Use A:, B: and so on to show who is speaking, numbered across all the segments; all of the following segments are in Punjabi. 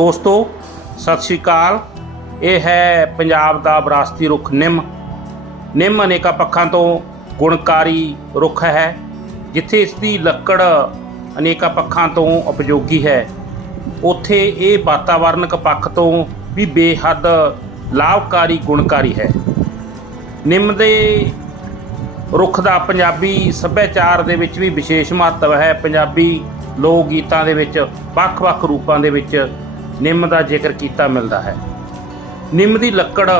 A: ਦੋਸਤੋ, ਸਤਿ ਸ਼੍ਰੀ ਅਕਾਲ। ਇਹ ਹੈ ਪੰਜਾਬ ਦਾ ਵਿਰਾਸਤੀ ਰੁੱਖ ਨਿੰਮ। ਨਿੰਮ ਅਨੇਕਾਂ ਪੱਖਾਂ ਤੋਂ ਗੁਣਕਾਰੀ ਰੁੱਖ ਹੈ, ਜਿੱਥੇ ਇਸ ਦੀ ਲੱਕੜ ਅਨੇਕਾਂ ਪੱਖਾਂ ਤੋਂ ਉਪਯੋਗੀ ਹੈ। ਉੱਥੇ ਇਹ ਵਾਤਾਵਰਣਕ ਪੱਖ ਤੋਂ ਵੀ ਬੇਹੱਦ ਲਾਭਕਾਰੀ, ਗੁਣਕਾਰੀ ਹੈ। ਨਿੰਮ ਦੇ ਰੁੱਖ ਦਾ ਪੰਜਾਬੀ ਸੱਭਿਆਚਾਰ ਦੇ ਵਿੱਚ ਵੀ ਵਿਸ਼ੇਸ਼ ਮਹੱਤਵ ਹੈ। ਪੰਜਾਬੀ ਲੋਕ ਗੀਤਾਂ ਦੇ ਵਿੱਚ, ਵੱਖ-ਵੱਖ ਰੂਪਾਂ ਦੇ ਵਿੱਚ ਨਿੰਮ ਦਾ ਜ਼ਿਕਰ ਕੀਤਾ ਮਿਲਦਾ ਹੈ। ਨਿੰਮ ਦੀ ਲੱਕੜ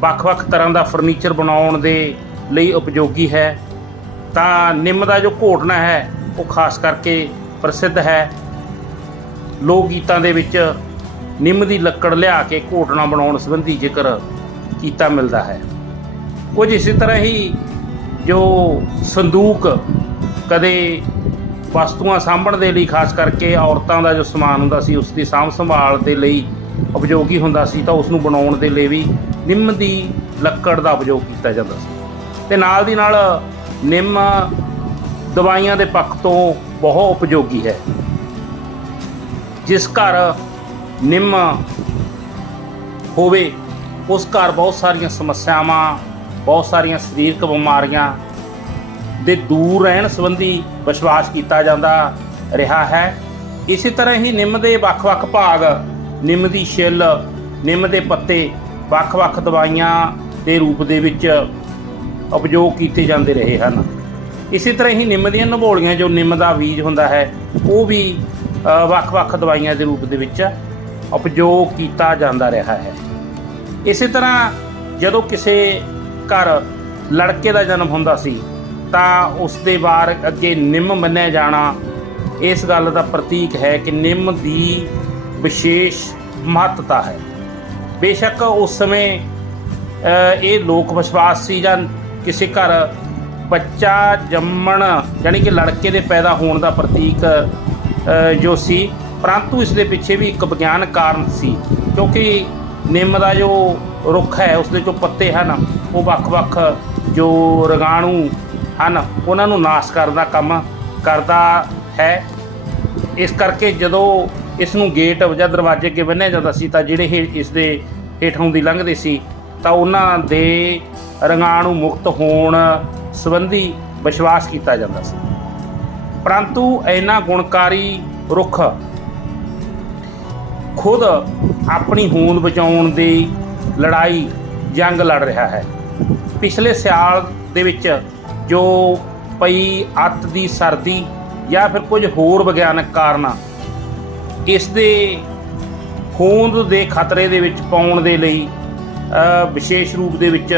A: ਵੱਖ-ਵੱਖ ਤਰ੍ਹਾਂ ਦਾ ਫਰਨੀਚਰ ਬਣਾਉਣ ਦੇ ਲਈ ਉਪਯੋਗੀ ਹੈ। ਤਾਂ ਨਿੰਮ ਦਾ ਜੋ ਘੋਟਣਾ ਹੈ, ਉਹ ਖਾਸ ਕਰਕੇ ਪ੍ਰਸਿੱਧ ਹੈ। ਲੋਕ ਗੀਤਾਂ ਦੇ ਵਿੱਚ ਨਿੰਮ ਦੀ ਲੱਕੜ ਲਿਆ ਕੇ ਘੋਟਣਾ ਬਣਾਉਣ ਸੰਬੰਧੀ ਜ਼ਿਕਰ ਕੀਤਾ ਮਿਲਦਾ ਹੈ। ਕੁਝ ਇਸੇ ਤਰ੍ਹਾਂ ਹੀ ਜੋ ਸੰਦੂਕ ਕਦੇ ਵਸਤੂਆਂ ਸਾਂਭਣ ਦੇ ਲਈ, ਖਾਸ ਕਰਕੇ ਔਰਤਾਂ ਦਾ ਜੋ ਸਮਾਨ ਹੁੰਦਾ ਸੀ, ਉਸ ਦੀ ਸਾਂਭ ਸੰਭਾਲ ਦੇ ਲਈ ਉਪਯੋਗੀ ਹੁੰਦਾ ਸੀ, ਤਾਂ ਉਸ ਨੂੰ ਬਣਾਉਣ ਦੇ ਲਈ ਵੀ ਨਿੰਮ ਦੀ ਲੱਕੜ ਦਾ ਉਪਯੋਗ ਕੀਤਾ ਜਾਂਦਾ ਸੀ। ਤੇ ਨਾਲ ਦੀ ਨਾਲ ਨਿੰਮ ਦਵਾਈਆਂ ਦੇ ਪੱਖ ਤੋਂ ਬਹੁਤ ਉਪਯੋਗੀ ਹੈ। ਜਿਸ ਘਰ ਨਿੰਮ ਹੋਵੇ, ਉਸ ਘਰ ਬਹੁਤ ਸਾਰੀਆਂ ਸਮੱਸਿਆਵਾਂ, ਬਹੁਤ ਸਾਰੀਆਂ ਸਰੀਰਕ ਬਿਮਾਰੀਆਂ ਦੇ ਦੂਰ ਰਹਿਣ ਸੰਬੰਧੀ ਵਿਸ਼ਵਾਸ ਕੀਤਾ ਜਾਂਦਾ ਰਿਹਾ ਹੈ। ਇਸੇ ਤਰ੍ਹਾਂ ਹੀ ਨਿੰਮ ਦੇ ਵੱਖ-ਵੱਖ ਭਾਗ, ਨਿੰਮ ਦੀ ਛਿੱਲ, ਨਿੰਮ ਦੇ ਪੱਤੇ ਵੱਖ-ਵੱਖ ਦਵਾਈਆਂ ਦੇ ਰੂਪ ਦੇ ਵਿੱਚ ਉਪਯੋਗ ਕੀਤੇ ਜਾਂਦੇ ਰਹੇ ਹਨ। ਇਸੇ ਤਰ੍ਹਾਂ ਹੀ ਨਿੰਮ ਦੀਆਂ ਨਭੋਲੀਆਂ, ਜੋ ਨਿੰਮ ਦਾ ਬੀਜ ਹੁੰਦਾ ਹੈ, ਉਹ ਵੀ ਵੱਖ-ਵੱਖ ਦਵਾਈਆਂ ਦੇ ਰੂਪ ਦੇ ਵਿੱਚ ਉਪਯੋਗ ਕੀਤਾ ਜਾਂਦਾ ਰਿਹਾ ਹੈ। ਇਸੇ ਤਰ੍ਹਾਂ ਜਦੋਂ ਕਿਸੇ ਘਰ ਲੜਕੇ ਦਾ ਜਨਮ ਹੁੰਦਾ ਸੀ ਤਾਂ ਉਸ ਦੇ ਵਾਰ ਅੱਗੇ ਨਿੰਮ ਮੰਨਿਆ ਜਾਣਾ ਇਸ ਗੱਲ ਦਾ ਪ੍ਰਤੀਕ ਹੈ ਕਿ ਨਿੰਮ ਦੀ ਵਿਸ਼ੇਸ਼ ਮਹੱਤਤਾ ਹੈ। ਬੇਸ਼ੱਕ ਉਸ ਸਮੇਂ ਇਹ ਲੋਕ ਵਿਸ਼ਵਾਸ ਸੀ ਜਾਂ ਕਿਸੇ ਘਰ ਬੱਚਾ ਜੰਮਣ ਯਾਨੀ ਕਿ ਲੜਕੇ ਦੇ ਪੈਦਾ ਹੋਣ ਦਾ ਪ੍ਰਤੀਕ ਜੋ ਸੀ, ਪਰੰਤੂ ਇਸ ਦੇ ਪਿੱਛੇ ਵੀ ਇੱਕ ਵਿਗਿਆਨਕ ਕਾਰਨ ਸੀ। ਕਿਉਂਕਿ ਨਿੰਮ ਦਾ ਜੋ ਰੁੱਖ ਹੈ, ਉਸ ਦੇ ਜੋ ਪੱਤੇ ਹਨ, ਉਹ ਵੱਖ-ਵੱਖ ਜੋ ਰਗਾਣੂ ਹਨ। ਉਹਨਾਂ ਨੂੰ ਨਾਸ਼ ਕਰਨ ਦਾ ਕੰਮ ਕਰਦਾ ਹੈ। ਇਸ ਕਰਕੇ ਜਦੋਂ ਇਸ ਨੂੰ ਗੇਟ ਜਾਂ ਦਰਵਾਜ਼ੇ ਅੱਗੇ ਬੰਨ੍ਹਿਆ ਜਾਂਦਾ ਸੀ ਤਾਂ ਜਿਹੜੇ ਇਹ ਇਸ ਦੇ ਹੇਠੋਂ ਦੀ ਲੰਘਦੇ ਸੀ ਤਾਂ ਉਹਨਾਂ ਦੇ ਰੰਗਾਣੂ ਮੁਕਤ ਹੋਣ ਸੰਬੰਧੀ ਵਿਸ਼ਵਾਸ ਕੀਤਾ ਜਾਂਦਾ ਸੀ। ਪਰੰਤੂ ਇੰਨਾ ਗੁਣਕਾਰੀ ਰੁੱਖ ਖੁਦ ਆਪਣੀ ਹੋਂਦ ਬਚਾਉਣ ਦੀ ਲੜਾਈ ਜੰਗ ਲੜ ਰਿਹਾ ਹੈ। ਪਿਛਲੇ ਸਿਆਲ ਦੇ ਵਿੱਚ ਜੋ ਪਈ ਅੱਤ ਦੀ ਸਰਦੀ ਜਾਂ ਫਿਰ ਕੁਝ ਹੋਰ ਵਿਗਿਆਨਕ ਕਾਰਨਾਂ, ਇਸ ਦੇ ਹੋਂਦ ਦੇ ਖਤਰੇ ਦੇ ਵਿੱਚ ਪਾਉਣ ਦੇ ਲਈ ਵਿਸ਼ੇਸ਼ ਰੂਪ ਦੇ ਵਿੱਚ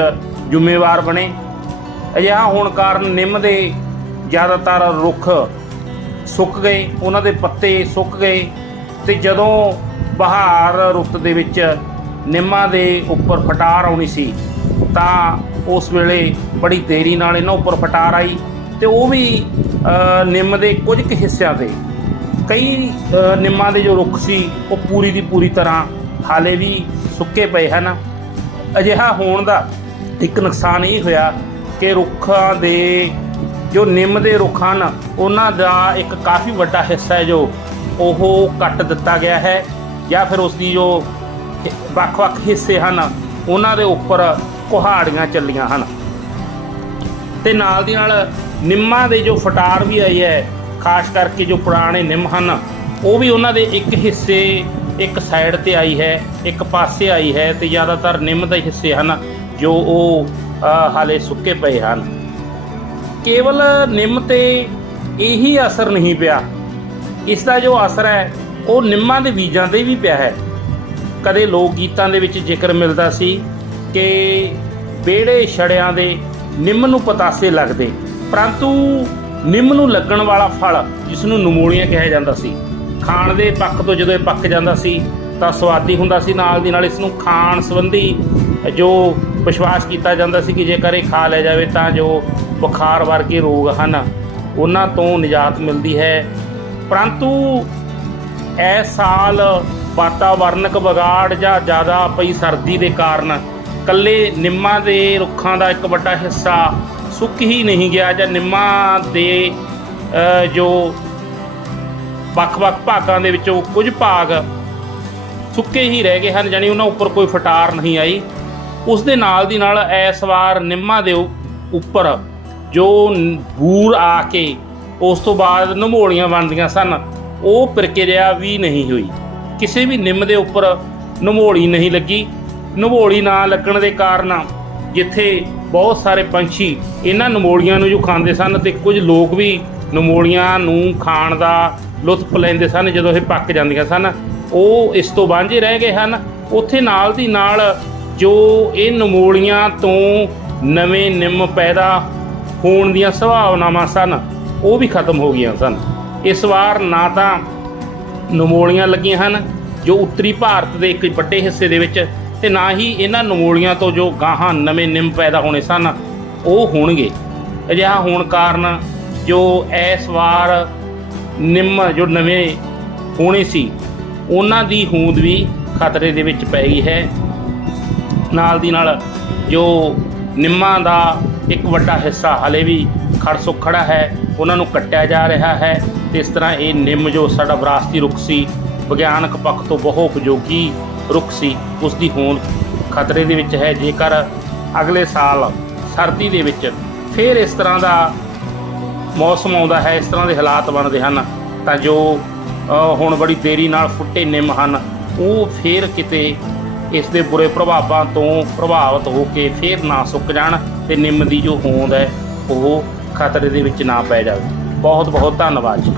A: ਜ਼ਿੰਮੇਵਾਰ ਬਣੇ। ਅਜਿਹਾ ਹੋਣ ਕਾਰਨ ਨਿੰਮ ਦੇ ਜ਼ਿਆਦਾਤਰ ਰੁੱਖ ਸੁੱਕ ਗਏ, ਉਹਨਾਂ ਦੇ ਪੱਤੇ ਸੁੱਕ ਗਏ ਤੇ ਜਦੋਂ ਬਹਾਰ ਰੁੱਤ ਦੇ ਵਿੱਚ ਨਿੰਮਾਂ ਦੇ ਉੱਪਰ ਫਟਾਰ ਆਉਣੀ ਸੀ, ਤਾਂ ਉਸ ਵੇਲੇ ਬੜੀ ਦੇਰੀ ਨਾਲ ਇਹਨਾਂ ਉੱਪਰ ਫਟਾਰ ਆਈ ਤੇ ਉਹ ਵੀ ਨਿੰਮ ਦੇ ਕੁਝ ਕੁ ਹਿੱਸਿਆਂ ਤੇ। ਕਈ ਨਿੰਮਾਂ ਦੇ ਜੋ ਰੁੱਖ ਸੀ, ਉਹ ਪੂਰੀ ਦੀ ਪੂਰੀ ਤਰ੍ਹਾਂ ਹਾਲੇ ਵੀ ਸੁੱਕੇ ਪਏ ਹਨ। ਅਜਿਹਾ ਹੋਣ ਦਾ ਇੱਕ ਨੁਕਸਾਨ ਇਹ ਹੋਇਆ ਕਿ ਰੁੱਖਾਂ ਦੇ ਜੋ ਨਿੰਮ ਦੇ ਰੁੱਖ ਹਨ, ਉਹਨਾਂ ਦਾ ਇੱਕ ਕਾਫੀ ਵੱਡਾ ਹਿੱਸਾ ਹੈ ਜੋ ਉਹ ਕੱਟ ਦਿੱਤਾ ਗਿਆ ਹੈ ਜਾਂ ਫਿਰ ਉਸ ਦੀ ਜੋ ਵੱਖ-ਵੱਖ ਹਿੱਸੇ ਹਨ, ਉਹਨਾਂ ਦੇ ਉੱਪਰ ਕੁਹਾੜੀਆਂ ਚੱਲੀਆਂ ਹਨ। ਤੇ ਨਾਲ ਦੀ ਨਾਲ ਨਿੰਮਾਂ ਦੇ ਜੋ ਫਟਾਰ ਵੀ ਆਈ ਹੈ ਖਾਸ ਕਰਕੇ ਜੋ ਪੁਰਾਣੇ ਨਿੰਮ ਹਨ, ਉਹ ਵੀ ਉਹਨਾਂ ਦੇ ਇੱਕ ਹਿੱਸੇ ਇੱਕ ਸਾਈਡ ਤੇ ਆਈ ਹੈ, ਇੱਕ ਪਾਸੇ ਆਈ ਹੈ ਤੇ ਜ਼ਿਆਦਾਤਰ ਨਿੰਮ ਦੇ ਹਿੱਸੇ ਹਨ, ਜੋ ਉਹ ਹਾਲੇ ਸੁੱਕੇ ਪਏ ਹਨ। ਕੇਵਲ ਨਿੰਮ ਤੇ ਇਹੀ ਅਸਰ ਨਹੀਂ ਪਿਆ। ਇਸ ਦਾ ਜੋ ਅਸਰ ਹੈ, ਉਹ ਨਿੰਮਾਂ ਦੇ ਬੀਜਾਂ ਤੇ ਵੀ ਪਿਆ ਹੈ। ਕਦੇ ਲੋਕ ਗੀਤਾਂ ਦੇ ਵਿੱਚ ਜ਼ਿਕਰ ਮਿਲਦਾ ਸੀ ਕਿ ਵਿਹੜੇ ਛੜਿਆਂ ਦੇ ਨਿੰਮ ਨੂੰ ਪਤਾਸੇ ਲੱਗਦੇ। ਪਰੰਤੂ ਨਿੰਮ ਨੂੰ ਲੱਗਣ ਵਾਲਾ ਫਲ ਜਿਸ ਨੂੰ ਨਮੂਲੀਆਂ ਕਿਹਾ ਜਾਂਦਾ ਸੀ, ਖਾਣ ਦੇ ਪੱਖ ਤੋਂ ਜਦੋਂ ਇਹ ਪੱਕ ਜਾਂਦਾ ਸੀ, ਤਾਂ ਸਵਾਦੀ ਹੁੰਦਾ ਸੀ ਨਾਲ ਦੀ ਨਾਲ ਇਸ ਨੂੰ ਖਾਣ ਸੰਬੰਧੀ ਜੋ ਵਿਸ਼ਵਾਸ ਕੀਤਾ ਜਾਂਦਾ ਸੀ ਕਿ ਜੇਕਰ ਇਹ ਖਾ ਲਿਆ ਜਾਵੇ ਤਾਂ ਜੋ ਬੁਖਾਰ ਵਰਗੇ ਰੋਗ ਹਨ, ਉਹਨਾਂ ਤੋਂ ਨਿਜਾਤ ਮਿਲਦੀ ਹੈ। ਪਰੰਤੂ ਇਸ ਸਾਲ ਵਾਤਾਵਰਨਕ ਵਿਗਾੜ ਜਾਂ ਜ਼ਿਆਦਾ ਪਈ ਸਰਦੀ ਦੇ ਕਾਰਨ ਕੱਲੇ ਨਿੰਮਾਂ ਦੇ ਰੁੱਖਾਂ ਦਾ ਇੱਕ ਵੱਡਾ ਹਿੱਸਾ ਸੁੱਕ ਹੀ ਨਹੀਂ ਗਿਆ ਜਾਂ ਨਿੰਮਾਂ ਦੇ ਜੋ ਵੱਖ-ਵੱਖ ਭਾਗਾਂ ਦੇ ਵਿੱਚੋਂ ਕੁਝ ਭਾਗ ਸੁੱਕੇ ਹੀ ਰਹਿ ਗਏ ਹਨ, ਜਾਣੀ ਉਹਨਾਂ ਉੱਪਰ ਕੋਈ ਫਟਾਰ ਨਹੀਂ ਆਈ। ਉਸ ਦੇ ਨਾਲ ਦੀ ਨਾਲ ਇਸ ਵਾਰ ਨਿੰਮਾਂ ਦੇ ਉੱਪਰ ਜੋ ਬੂਰ ਆ ਕੇ ਉਸ ਤੋਂ ਬਾਅਦ ਨਮੋਲੀਆਂ ਬਣਦੀਆਂ ਸਨ, ਉਹ ਪ੍ਰਕਿਰਿਆ ਵੀ ਨਹੀਂ ਹੋਈ। ਕਿਸੇ ਵੀ ਨਿੰਮ ਦੇ ਉੱਪਰ ਨਮੋਲੀ ਨਹੀਂ ਲੱਗੀ। ਨਮੋਲੀ ਨਾ ਲੱਗਣ ਦੇ ਕਾਰਨ ਜਿੱਥੇ ਬਹੁਤ ਸਾਰੇ ਪੰਛੀ ਇਹਨਾਂ ਨਮੋਲੀਆਂ ਨੂੰ ਜੋ ਖਾਂਦੇ ਸਨ ਤੇ ਕੁਝ ਲੋਕ ਵੀ ਨਮੋਲੀਆਂ ਨੂੰ ਖਾਣ ਦਾ ਲੁਤਫ ਲੈਂਦੇ ਸਨ ਜਦੋਂ ਇਹ ਪੱਕ ਜਾਂਦੀਆਂ ਸਨ। ਉਹ ਇਸ ਤੋਂ ਵਾਂਝੇ ਰਹਿ ਗਏ ਹਨ। ਉੱਥੇ ਨਾਲ ਦੀ ਨਾਲ ਜੋ ਇਹ ਨਮੋਲੀਆਂ ਤੋਂ ਨਵੇਂ ਨਿੰਮ ਪੈਦਾ ਹੋਣ ਦੀਆਂ ਸੰਭਾਵਨਾਵਾਂ ਸਨ, ਉਹ ਵੀ ਖਤਮ ਹੋ ਗਈਆਂ ਸਨ। ਇਸ ਵਾਰ ਨਾ ਤਾਂ ਨਮੋਲੀਆਂ ਲੱਗੀਆਂ ਹਨ, ਜੋ ਉੱਤਰੀ ਭਾਰਤ ਦੇ ਇੱਕ ਵੱਡੇ ਹਿੱਸੇ ਦੇ ਵਿੱਚ ਤੇ ਨਾ ਹੀ ਇਹਨਾਂ ਨਮੋਲੀਆਂ ਤੋਂ ਜੋ ਗਾਹਾਂ ਨਵੇਂ ਨਿੰਮ ਪੈਦਾ ਹੋਣੇ ਸਨ, ਉਹ ਹੋਣਗੇ। ਅਜਿਹਾ ਹੋਣ ਕਾਰਨ ਜੋ ਇਸ ਵਾਰ ਨਿੰਮ ਜੋ ਨਵੇਂ ਹੋਣੇ ਸੀ, ਉਹਨਾਂ ਦੀ ਹੋਂਦ ਵੀ ਖਤਰੇ ਦੇ ਵਿੱਚ ਪੈ ਗਈ ਹੈ। ਨਾਲ ਦੀ ਨਾਲ ਜੋ ਨਿੰਮਾਂ ਦਾ ਇੱਕ ਵੱਡਾ ਹਿੱਸਾ ਹਲੇ ਵੀ ਖੜ ਸੁੱਖੜਾ ਹੈ, ਉਹਨਾਂ ਨੂੰ ਕੱਟਿਆ ਜਾ ਰਿਹਾ ਹੈ ਤੇ ਇਸ ਤਰ੍ਹਾਂ ਇਹ ਨਿੰਮ ਜੋ ਸਾਡਾ ਵਿਰਾਸਤੀ ਰੁੱਖ ਸੀ, ਵਿਗਿਆਨਕ ਪੱਖ ਤੋਂ ਬਹੁਤ ਉਪਯੋਗੀ ਰੁੱਖ ਸੀ ਉਸ ਦੀ ਹੋਂਦ ਖਤਰੇ ਦੇ ਵਿੱਚ ਹੈ। ਜੇਕਰ ਅਗਲੇ ਸਾਲ ਸਰਦੀ ਦੇ ਵਿੱਚ ਫਿਰ ਇਸ ਤਰ੍ਹਾਂ ਦਾ ਮੌਸਮ ਆਉਂਦਾ ਹੈ, ਇਸ ਤਰ੍ਹਾਂ ਦੇ ਹਾਲਾਤ ਬਣਦੇ ਹਨ, ਤਾਂ ਜੋ ਹੁਣ ਬੜੀ ਦੇਰੀ ਨਾਲ ਫੁੱਟੇ ਨਿੰਮ ਹਨ, ਉਹ ਫੇਰ ਕਿਤੇ ਇਸ ਦੇ ਬੁਰੇ ਪ੍ਰਭਾਵਾਂ ਤੋਂ ਪ੍ਰਭਾਵਿਤ ਹੋ ਕੇ ਫੇਰ ਨਾ ਸੁੱਕ ਜਾਣ ਤੇ ਨਿੰਮ ਦੀ ਜੋ ਹੋਂਦ ਹੈ, ਉਹ ਖਤਰੇ ਦੇ ਵਿੱਚ ਨਾ ਪੈ ਜਾਵੇ। ਬਹੁਤ ਬਹੁਤ ਧੰਨਵਾਦ ਜੀ।